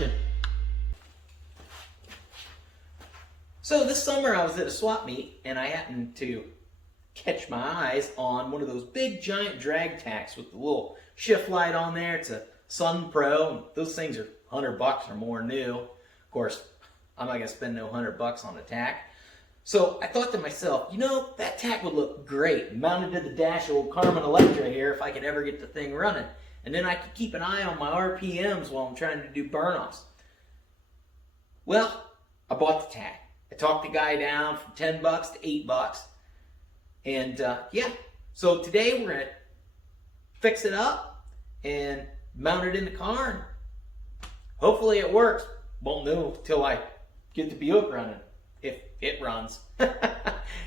wrenching. So this summer I was at a swap meet and I happened to catch my eyes on one of those big giant drag tachs with the little shift light on there. It's a Sun Pro. Those things are $100 or more new. Of course, I'm not gonna spend no $100 on a tach. So I thought to myself, you know, that tach would look great mounted to the dash of old Carmen Electra here if I could ever get the thing running. And then I could keep an eye on my RPMs while I'm trying to do burn-offs. Well, I bought the tach. I talked the guy down from $10 to $8. And yeah, so today we're gonna fix it up and mount it in the car. And hopefully it works. Won't know till I get the Buick running, if it runs.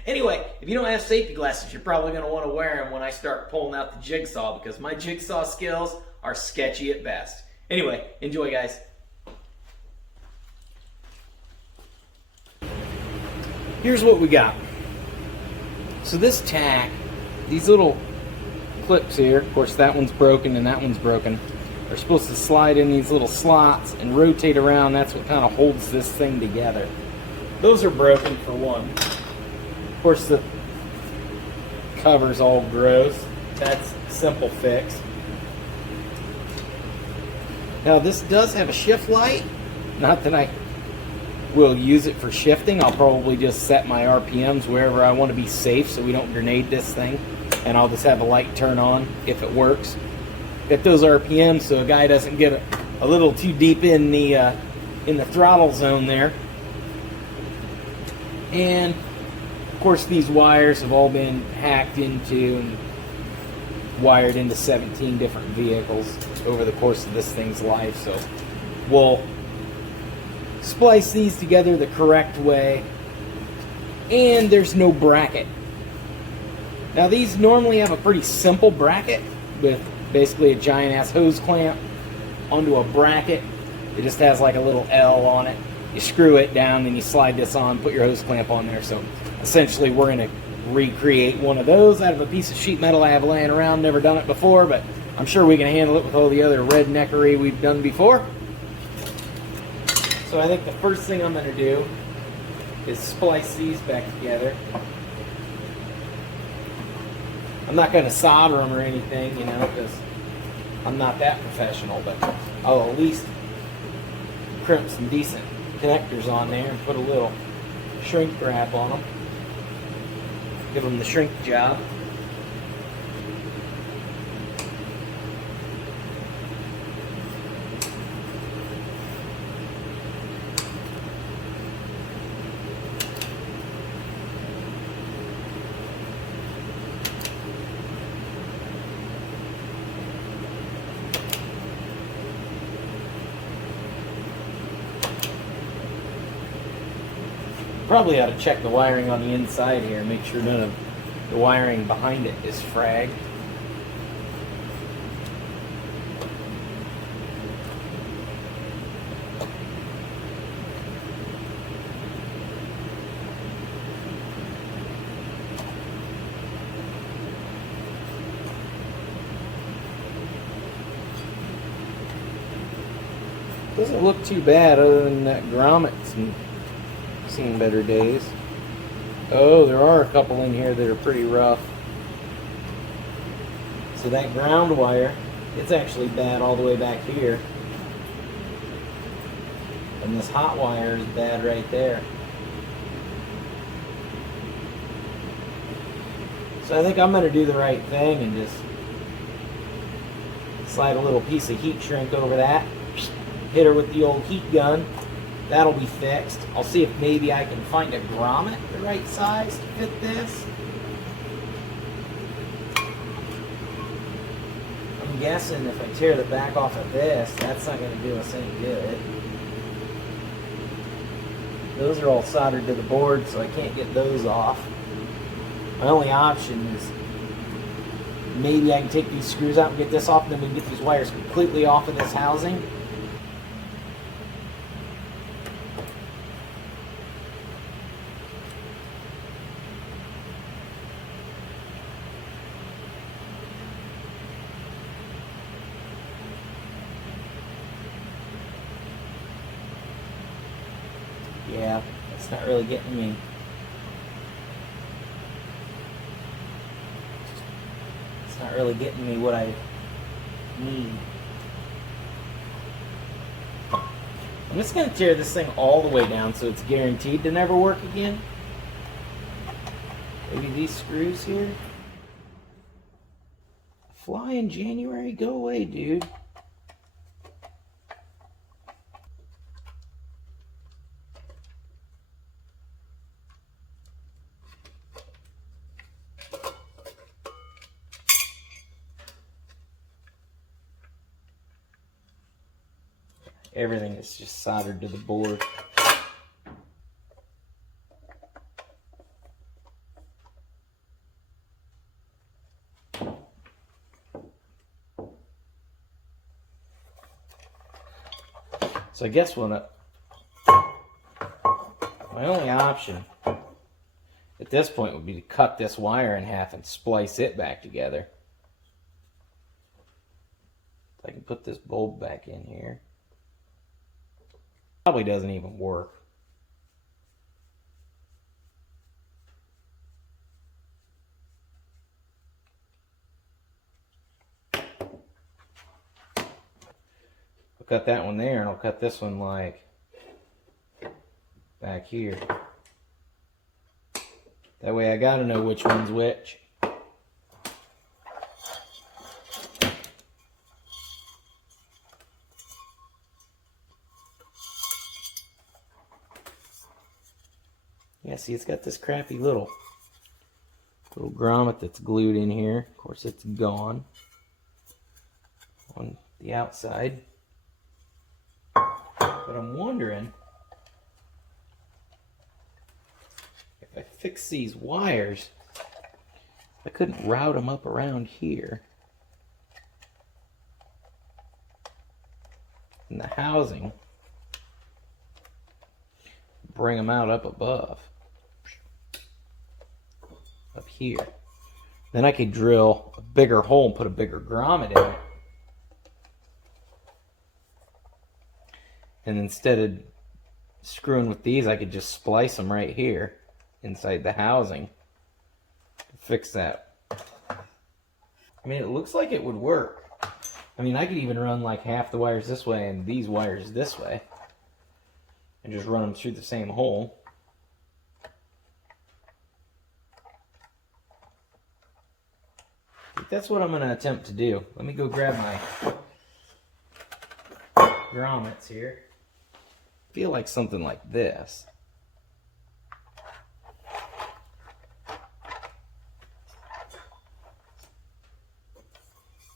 Anyway, if you don't have safety glasses, you're probably gonna want to wear them when I start pulling out the jigsaw, because my jigsaw skills are sketchy at best. Anyway, enjoy, guys. Here's what we got. So this tach, these little clips here, of course that one's broken and that one's broken, are supposed to slide in these little slots and rotate around. That's what kind of holds this thing together. Those are broken for one. Of course the cover's all gross. That's a simple fix. Now this does have a shift light. Not that I will use it for shifting. I'll probably just set my RPMs wherever I want to be safe so we don't grenade this thing. And I'll just have a light turn on if it works. Get those RPMs so a guy doesn't get a little too deep in the throttle zone there. And of course these wires have all been hacked into and wired into 17 different vehicles over the course of this thing's life. So we'll splice these together the correct way. And there's no bracket. Now these normally have a pretty simple bracket with basically a giant ass hose clamp onto a bracket. It just has like a little L on it. You screw it down and you slide this on, put your hose clamp on there. So essentially we're going to recreate one of those out of a piece of sheet metal I have laying around. Never done it before, but I'm sure we can handle it with all the other redneckery we've done before. So I think the first thing I'm going to do is splice these back together. I'm not going to solder them or anything, you know, because I'm not that professional, but I'll at least crimp some decent connectors on there and put a little shrink wrap on them. Give them the shrink job. Probably ought to check the wiring on the inside here and make sure none of the wiring behind it is fragged. Doesn't look too bad other than that grommet's seen better days. Oh, there are a couple in here that are pretty rough. So that ground wire, it's actually bad all the way back here. And this hot wire is bad right there. So I think I'm going to do the right thing and just slide a little piece of heat shrink over that. Hit her with the old heat gun. That'll be fixed. I'll see if maybe I can find a grommet the right size to fit this. I'm guessing if I tear the back off of this, that's not going to do us any good. Those are all soldered to the board, so I can't get those off. My only option is maybe I can take these screws out and get this off, and then we can get these wires completely off of this housing. Yeah, it's not really getting me. It's not really getting me what I need. I'm just going to tear this thing all the way down so it's guaranteed to never work again. Maybe these screws here. Fly in January? Go away, dude. Everything is just soldered to the board. So I guess my only option at this point would be to cut this wire in half and splice it back together. I can put this bulb back in here. Probably doesn't even work. I'll cut that one there, and I'll cut this one like back here. That way I gotta know which one's which. Yeah, see, it's got this crappy little grommet that's glued in here. Of course, it's gone on the outside. But I'm wondering if I fix these wires, I couldn't route them up around here in the housing, bring them out up above. Up here. Then I could drill a bigger hole and put a bigger grommet in it. And instead of screwing with these, I could just splice them right here inside the housing. Fix that. I mean, it looks like it would work. I mean, I could even run like half the wires this way and these wires this way. And just run them through the same hole. That's what I'm going to attempt to do. Let me go grab my grommets here. I feel like something like this.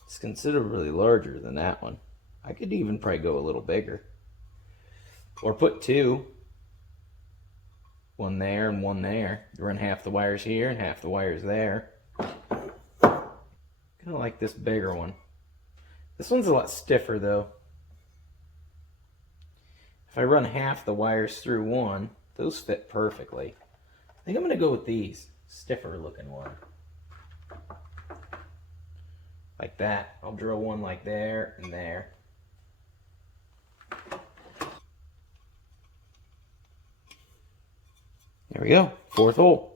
It's considerably larger than that one. I could even probably go a little bigger. Or put two. One there and one there. Run half the wires here and half the wires there. Kind of like this bigger one. This one's a lot stiffer though. If I run half the wires through one, those fit perfectly. I think I'm going to go with these. Stiffer looking one. Like that. I'll drill one like there and there. There we go. Fourth hole.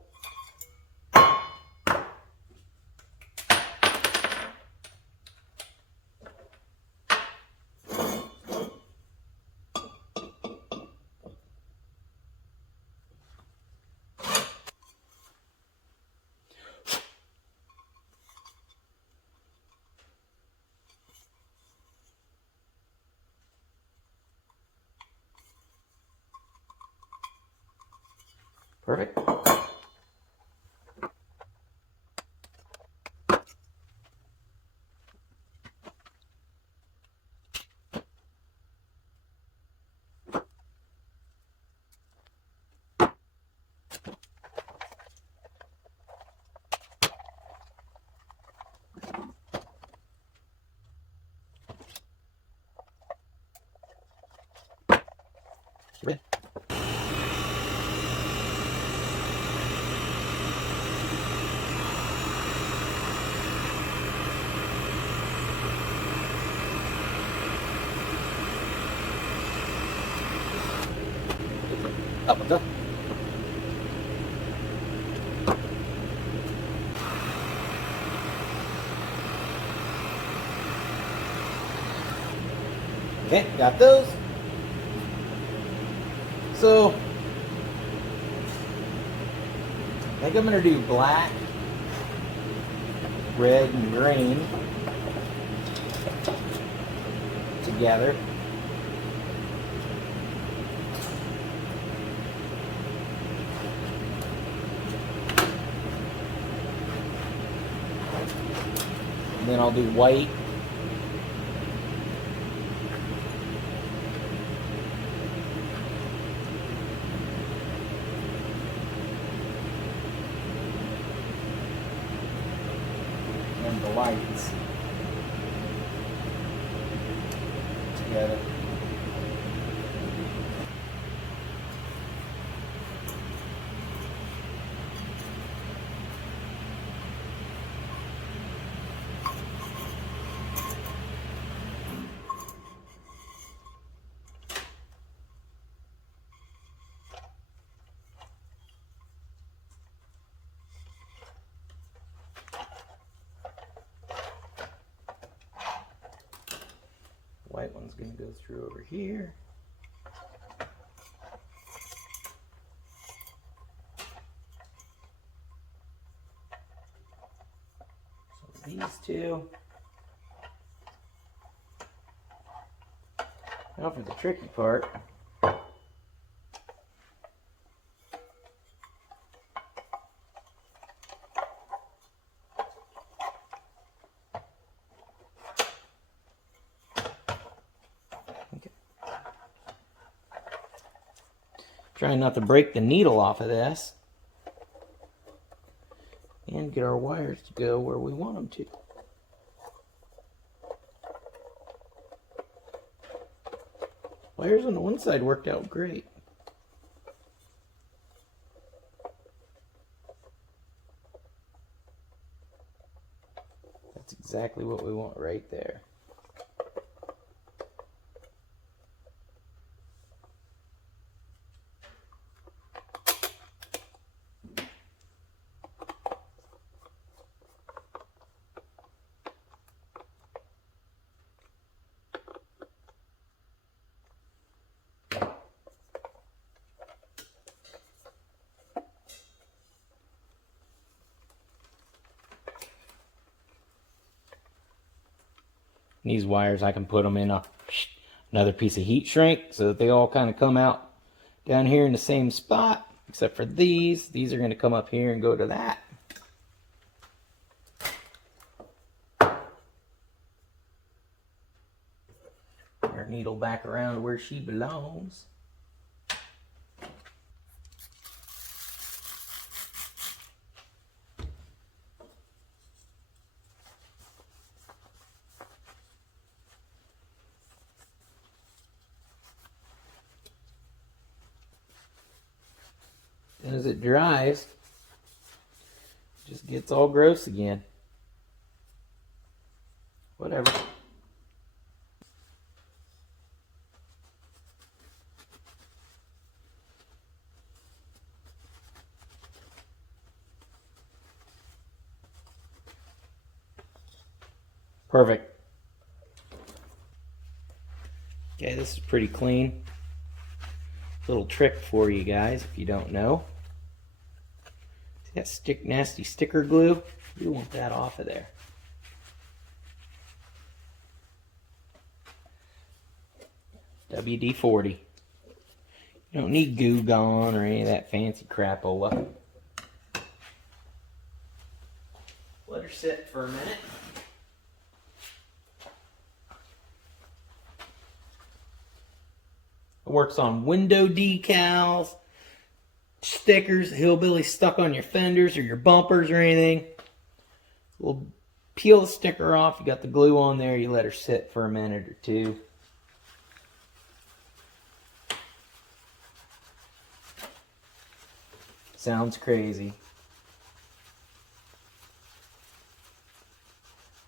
Perfect. Ready? Up. Okay, got those. So, I think I'm going to do black, red, and green together. And then I'll do white. And the lights together. White one's going to go through over here. So these two. Now for the tricky part. Okay. Trying not to break the needle off of this. And get our wires to go where we want them to. Wires on the one side worked out great. That's exactly what we want right there. These wires, I can put them in another piece of heat shrink so that they all kind of come out down here in the same spot, except for these. These are going to come up here and go to that. Our needle back around to where she belongs. And as it dries, it just gets all gross again. Whatever. Perfect. Okay, this is pretty clean. Little trick for you guys if you don't know. See that nasty sticker glue? You want that off of there. WD-40. You don't need Goo Gone or any of that fancy crapola. Let her sit for a minute. It works on window decals, stickers, hillbilly stuck on your fenders or your bumpers or anything. We'll peel the sticker off. You got the glue on there. You let her sit for a minute or two. Sounds crazy,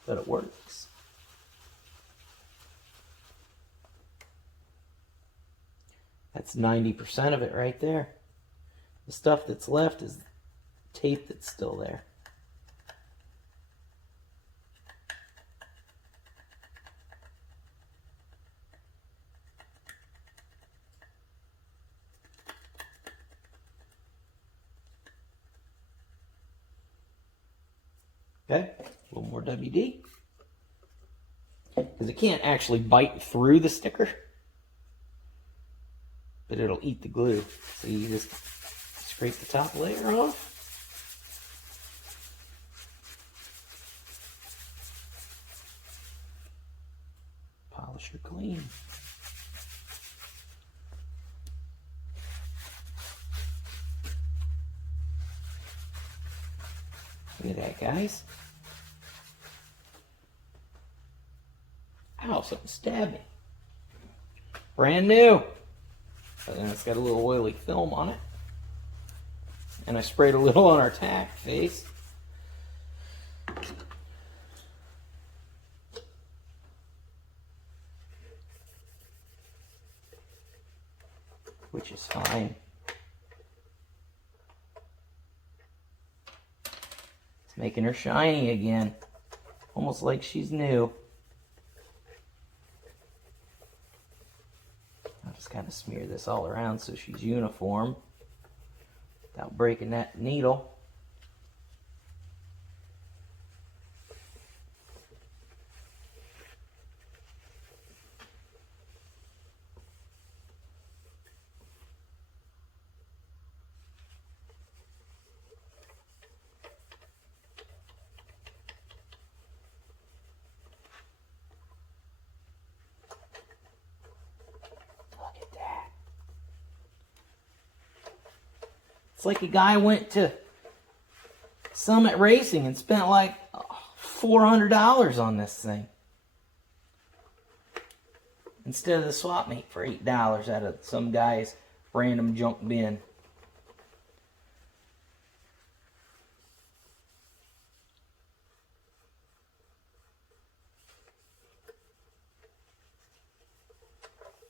but it works. That's 90% of it right there. The stuff that's left is tape that's still there. Okay, a little more WD. Because it can't actually bite through the sticker, but it'll eat the glue. So you just scrape the top layer off. Polish her clean. Look at that, guys. Ow, something stabbed me. Brand new. And it's got a little oily film on it. And I sprayed a little on our tack face. Which is fine. It's making her shiny again. Almost like she's new. I'll just kind of smear this all around so she's uniform without breaking that needle. It's like a guy went to Summit Racing and spent like $400 on this thing. Instead of the swap meet for $8 out of some guy's random junk bin.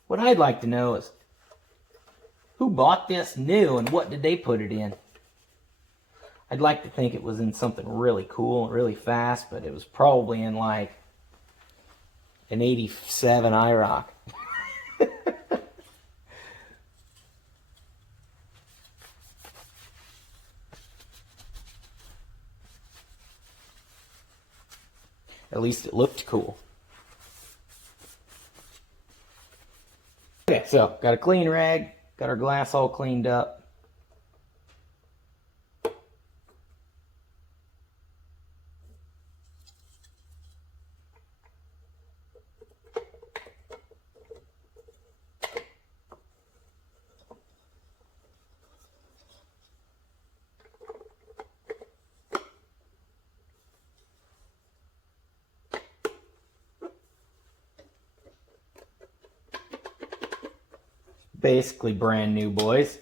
What I'd like to know is, who bought this new and what did they put it in? I'd like to think it was in something really cool and really fast, but it was probably in like an 87 IROC. At least it looked cool. Okay, so got a clean rag. Got our glass all cleaned up. Basically brand new, boys.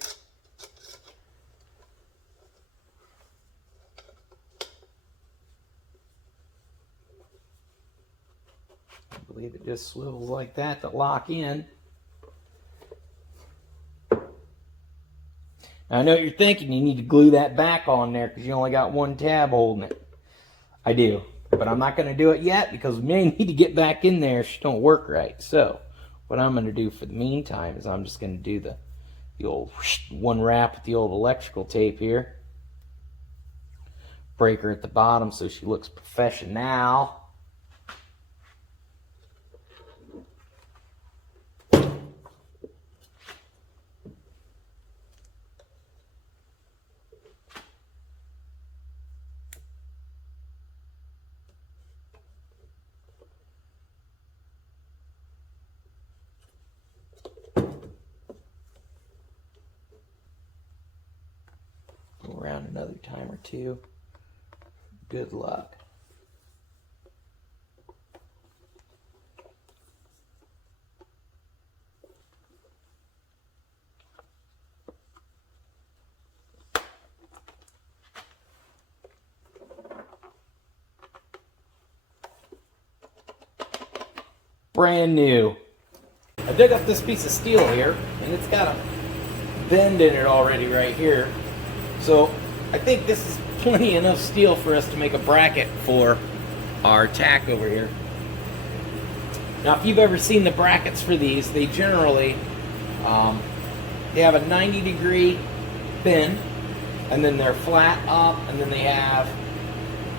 I believe it just swivels like that to lock in. Now, I know what you're thinking, you need to glue that back on there because you only got one tab holding it. I do, but I'm not going to do it yet because we may need to get back in there if she don't work right. So what I'm going to do for the meantime is I'm just going to do the old one wrap with the old electrical tape here. Break her at the bottom so she looks professional. Around another time or two. Good luck. Brand new. I dug up this piece of steel here, and it's got a bend in it already right here. So I think this is plenty enough steel for us to make a bracket for our tack over here. Now, if you've ever seen the brackets for these, they generally they have a 90-degree bend, and then they're flat up, and then they have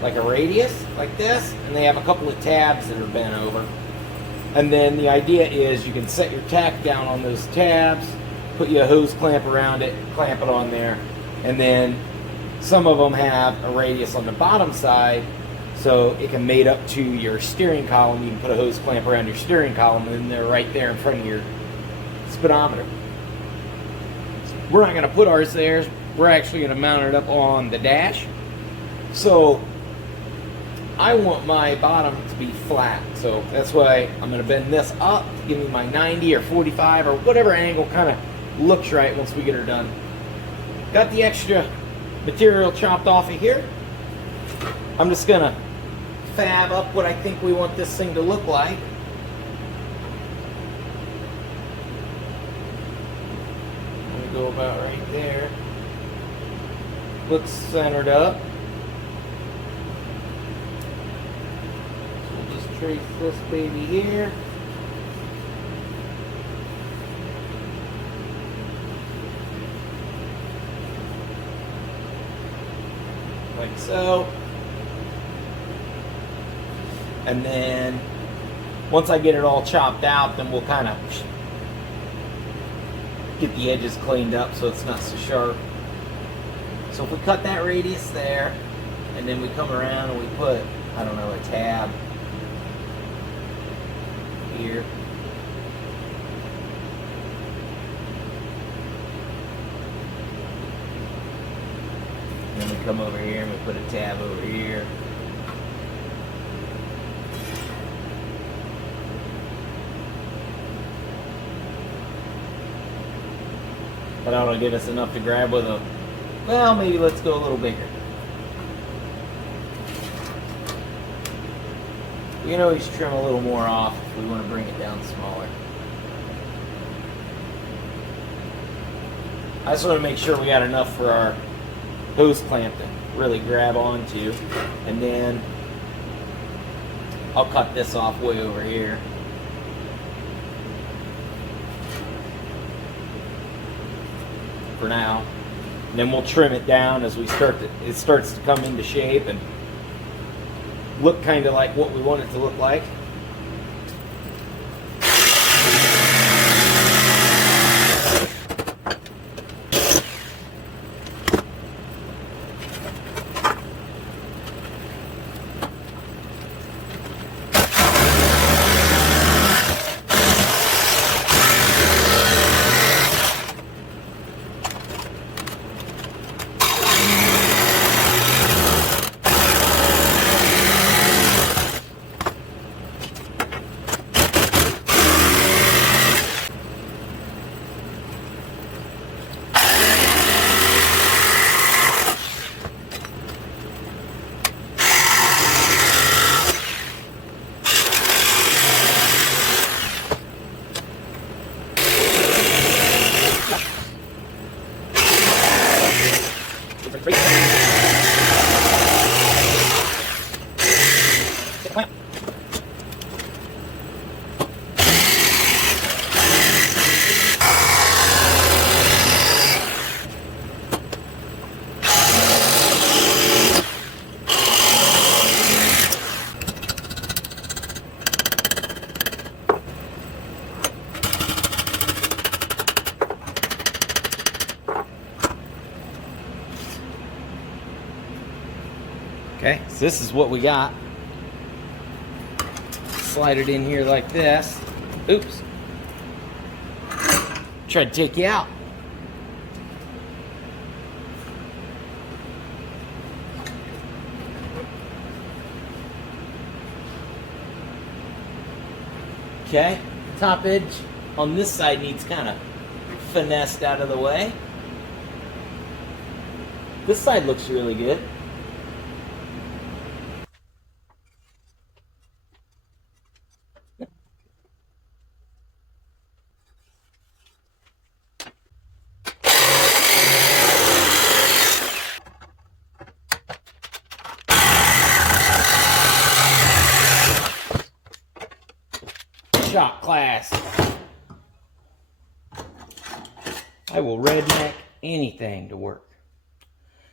like a radius like this, and they have a couple of tabs that are bent over. And then the idea is you can set your tack down on those tabs, put you a hose clamp around it, clamp it on there, and then some of them have a radius on the bottom side, so it can mate up to your steering column. You can put a hose clamp around your steering column, and they're right there in front of your speedometer. We're not going to put ours there. We're actually going to mount it up on the dash. So I want my bottom to be flat, so that's why I'm going to bend this up to give me my 90 or 45 or whatever angle kind of looks right once we get her done. Got the extra material chopped off of here. I'm just going to fab up what I think we want this thing to look like. I'm going to go about right there. Looks centered up. Trace this baby here. Like so. And then once I get it all chopped out, then we'll kind of get the edges cleaned up so it's not so sharp. So if we cut that radius there, and then we come around and we put, I don't know, a tab here. And then we come over here and we put a tab over here. But that'll give us enough to grab with a, well, maybe let's go a little bigger. We can always trim a little more off if we want to bring it down smaller. I just want to make sure we got enough for our hose clamp to really grab onto. And then I'll cut this off way over here. For now. And then we'll trim it down as we it starts to come into shape and look kind of like what we want it to look like. Okay, so this is what we got. Slide it in here like this. Oops. Try to take you out. Okay, top edge on this side needs kind of finessed out of the way. This side looks really good. Shop class. I will redneck anything to work.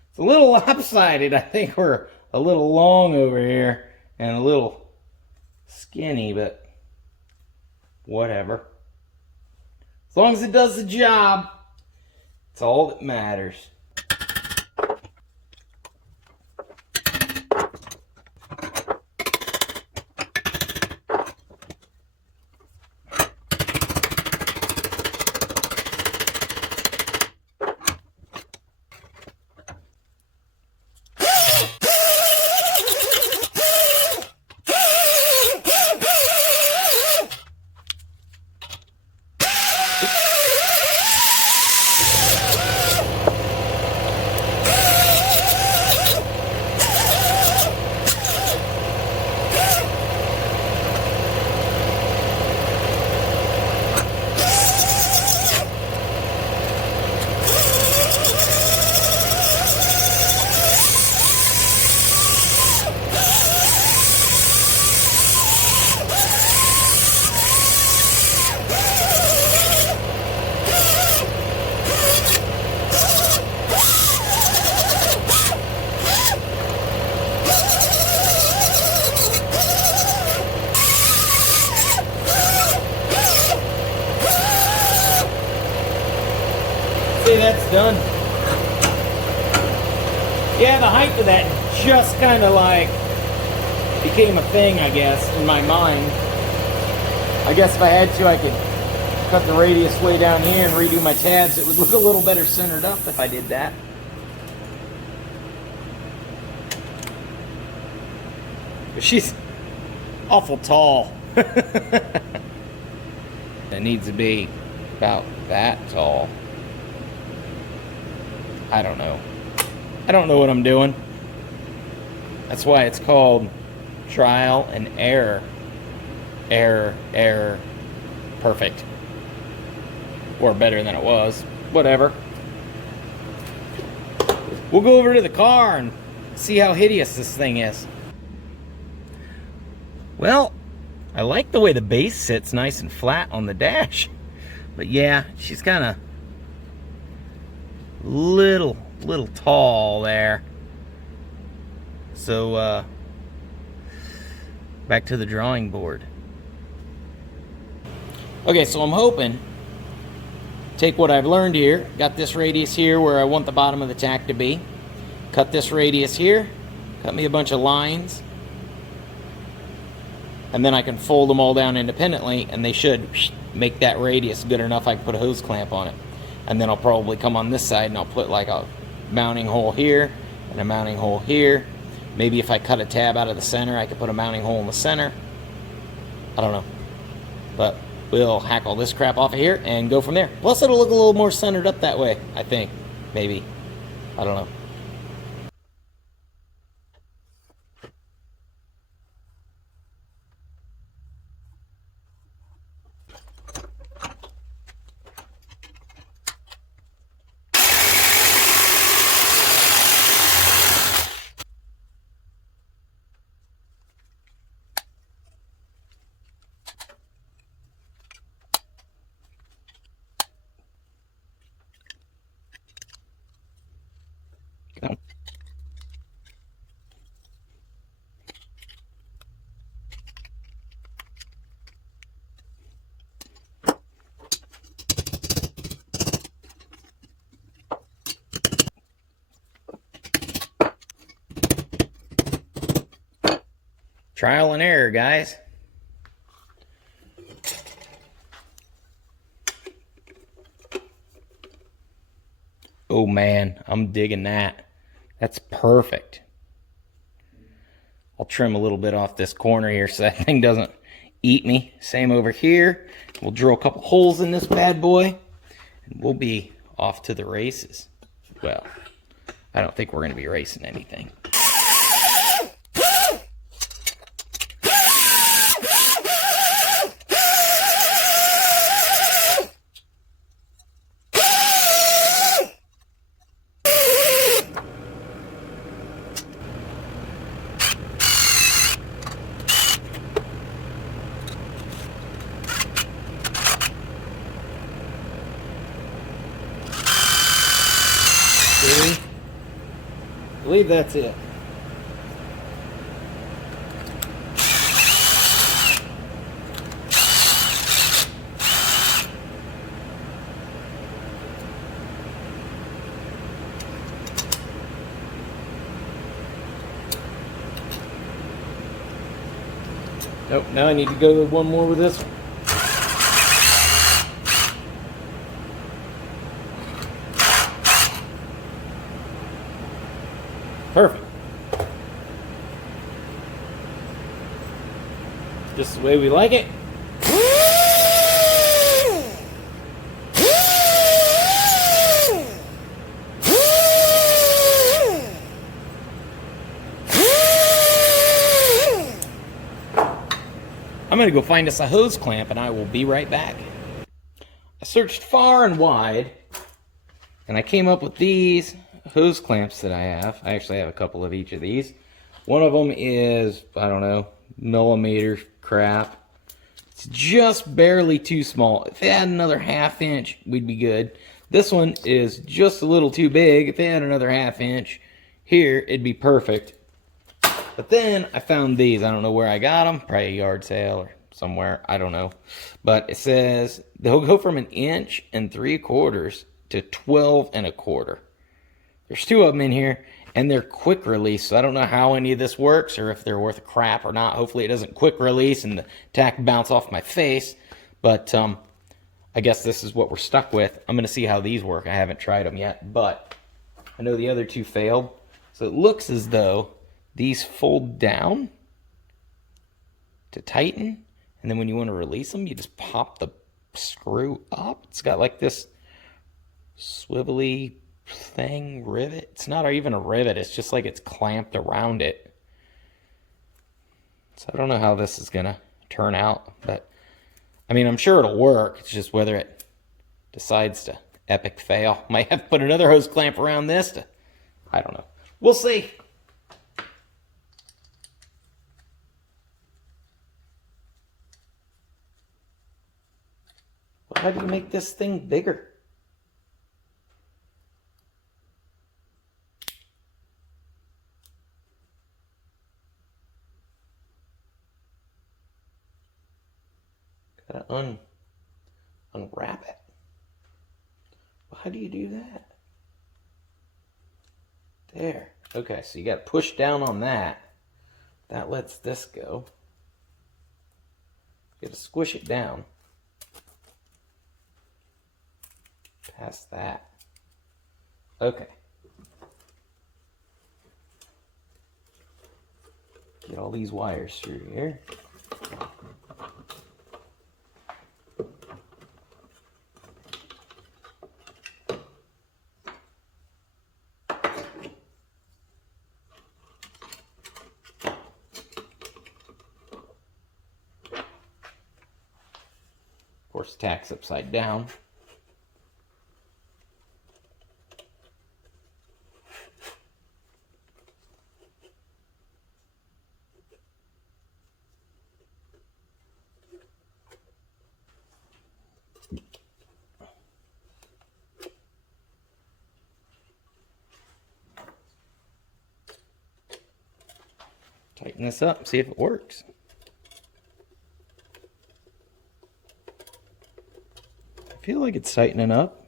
It's a little lopsided. I think we're a little long over here and a little skinny, but whatever. As long as it does the job, it's all that matters. That's done. Yeah, the height of that just kind of like became a thing, I guess, in my mind. I guess if I had to, I could cut the radius way down here and redo my tabs. It would look a little better centered up if I did that. But she's awful tall. It needs to be about that tall. I don't know. I don't know what I'm doing. That's why it's called trial and error. Error, error, perfect. Or better than it was. Whatever. We'll go over to the car and see how hideous this thing is. Well, I like the way the base sits nice and flat on the dash. But yeah, she's kind of little tall there. So back to the drawing board. Okay, so I'm hoping take what I've learned here, got this radius here where I want the bottom of the tach to be, cut this radius here, cut me a bunch of lines, and then I can fold them all down independently and they should make that radius good enough I can put a hose clamp on it. And then I'll probably come on this side and I'll put like a mounting hole here and a mounting hole here. Maybe if I cut a tab out of the center, I could put a mounting hole in the center. I don't know. But we'll hack all this crap off of here and go from there. Plus it'll look a little more centered up that way, I think. Maybe. I don't know. Go. Trial and error, guys. Oh man, I'm digging that. That's perfect. I'll trim a little bit off this corner here so that thing doesn't eat me. Same over here. We'll drill a couple holes in this bad boy and we'll be off to the races. Well, I don't think we're going to be racing anything. I believe that's it. Nope, now I need to go one more with this one. Perfect. Just the way we like it. I'm going to go find us a hose clamp and I will be right back. I searched far and wide and I came up with these hose clamps that I have. I actually have a couple of each of these. One of them is, I don't know, millimeter crap. It's just barely too small. If they had another 1/2 inch, we'd be good. This one is just a little too big. If they had another 1/2 inch here, it'd be perfect. But then I found these. I don't know where I got them. Probably a yard sale or somewhere. I don't know. But it says they'll go from 1 3/4 inches to 12 1/4. There's 2 of them in here, and they're quick release. So I don't know how any of this works or if they're worth a crap or not. Hopefully it doesn't quick release and the tack bounce off my face. But I guess this is what we're stuck with. I'm going to see how these work. I haven't tried them yet, but I know the other 2 failed. So it looks as though these fold down to tighten, and then when you want to release them, you just pop the screw up. It's got like this swivelly thing, rivet. It's not even a rivet, it's just like it's clamped around it. So I don't know how this is gonna turn out, but I mean, I'm sure it'll work. It's just whether it decides to epic fail. Might have to put another hose clamp around this to, I don't know. We'll see. Well, how do you make this thing bigger? Gotta unwrap it. Well, how do you do that? There. Okay, so you gotta push down on that. That lets this go. You gotta squish it down. Past that. Okay. Get all these wires through here. Of course, tack's upside down. Tighten this up, see if it works. I feel like it's tightening up.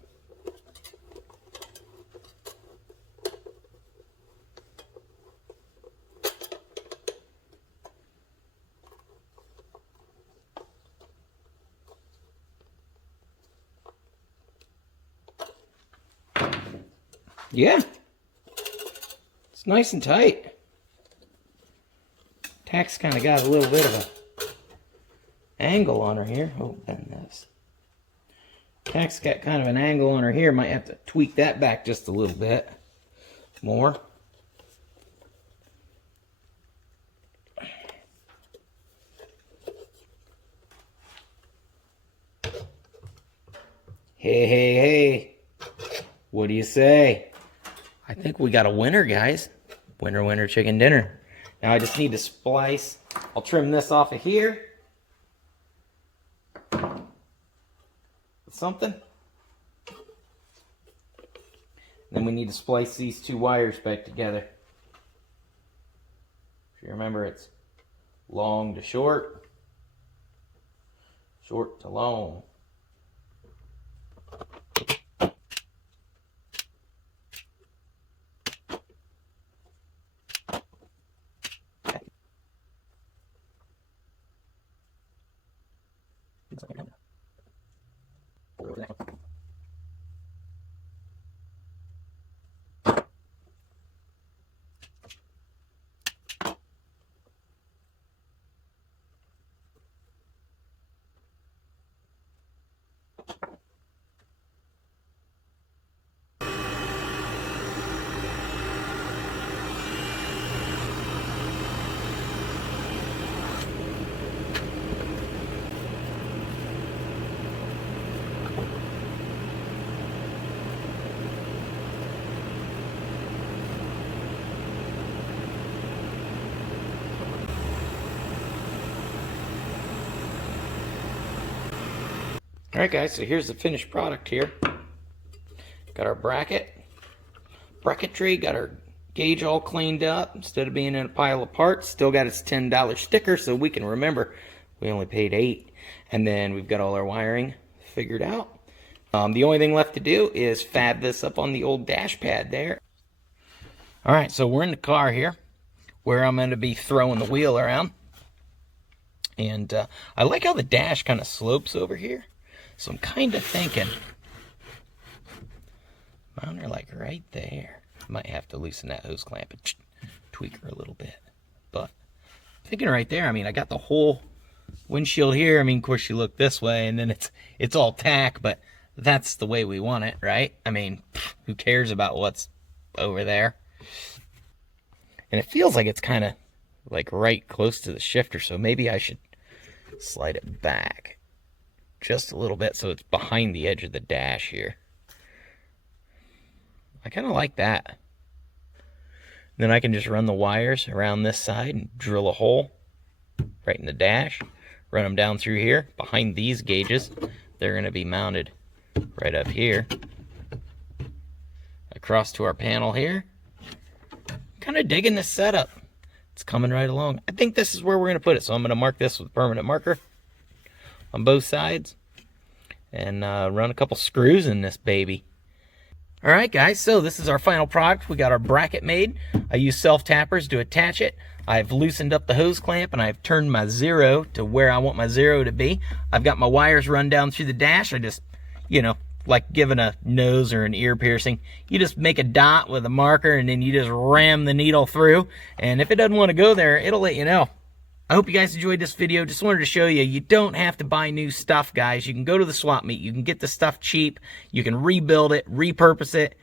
Yeah, it's nice and tight. Tack's kind of got a little bit of a angle on her here. Oh, bend this. Tack's got kind of an angle on her here. Might have to tweak that back just a little bit more. Hey, hey, hey. What do you say? I think we got a winner, guys. Winner, winner, chicken dinner. Now I just need to splice. I'll trim this off of here. Something. Then we need to splice these 2 wires back together. If you remember, it's long to short, short to long. Alright guys, so here's the finished product here. Got our bracketry, got our gauge all cleaned up. Instead of being in a pile of parts, still got its $10 sticker so we can remember we only paid $8. And then we've got all our wiring figured out. The only thing left to do is fab this up on the old dash pad there. Alright, so we're in the car here where I'm going to be throwing the wheel around. And I like how the dash kind of slopes over here. So I'm kind of thinking, mount her like right there. Might have to loosen that hose clamp and tweak her a little bit. But thinking right there, I mean, I got the whole windshield here. I mean, of course you look this way and then it's all tack, but that's the way we want it, right? I mean, who cares about what's over there? And it feels like it's kind of like right close to the shifter, so maybe I should slide it back just a little bit so it's behind the edge of the dash here. I kind of like that. Then I can just run the wires around this side and drill a hole right in the dash, run them down through here behind these gauges. They're going to be mounted right up here across to our panel here. Kind of digging this setup. It's coming right along. I think this is where we're going to put it, so I'm going to mark this with a permanent marker on both sides and run a couple screws in this baby. Alright guys, so this is our final product. We got our bracket made. I used self-tappers to attach it. I've loosened up the hose clamp and I've turned my zero to where I want my zero to be. I've got my wires run down through the dash. I just, you know, like giving a nose or an ear piercing. You just make a dot with a marker and then you just ram the needle through. And if it doesn't want to go there, it'll let you know. I hope you guys enjoyed this video. Just wanted to show you, you don't have to buy new stuff, guys. You can go to the swap meet. You can get the stuff cheap. You can rebuild it, repurpose it.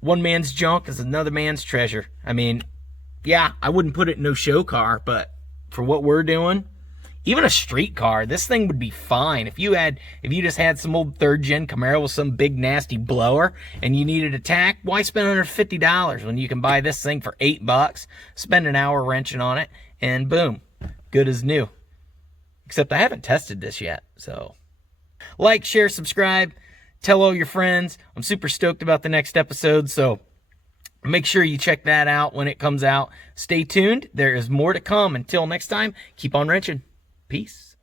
One man's junk is another man's treasure. I mean, yeah, I wouldn't put it in no show car, but for what we're doing, even a street car, this thing would be fine. If you just had some old 3rd gen Camaro with some big nasty blower and you needed a tack, why spend $150 when you can buy this thing for $8, spend an hour wrenching on it, and boom, good as new. Except I haven't tested this yet, so. Like, share, subscribe, tell all your friends. I'm super stoked about the next episode, so make sure you check that out when it comes out. Stay tuned. There is more to come. Until next time, keep on wrenching. Peace.